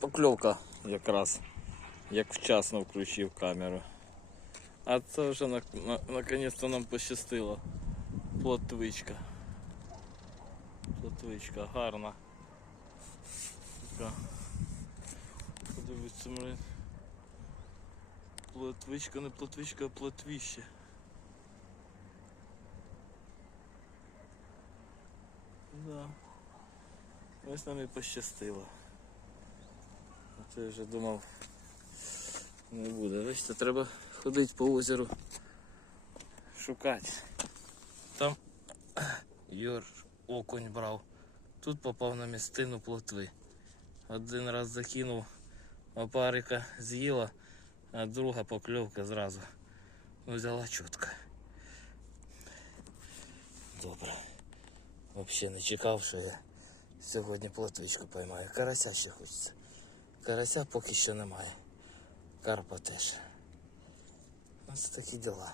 покльовка якраз, як вчасно включив камеру. А це вже на, на, наконець-то нам пощастило. Плотвичка. Плотвичка гарна. Така. Подивіться, блин. Плотвичка, не плотвичка, а плотвище. Да. Ось нам і пощастило. То я вже думав не буде. Бачите, треба ходити по озеру. Шукати. Там Йор окунь брав. Тут попав на містину плотви. Один раз закинув, опарика з'їла, а друга покльовка зразу. Ну, взяла чітко. Добре. Взагалі не чекав, що я сьогодні плотвичку поймаю. Карася ще хочеться. Карася поки що немає. Карпа теж. Ось такі діла.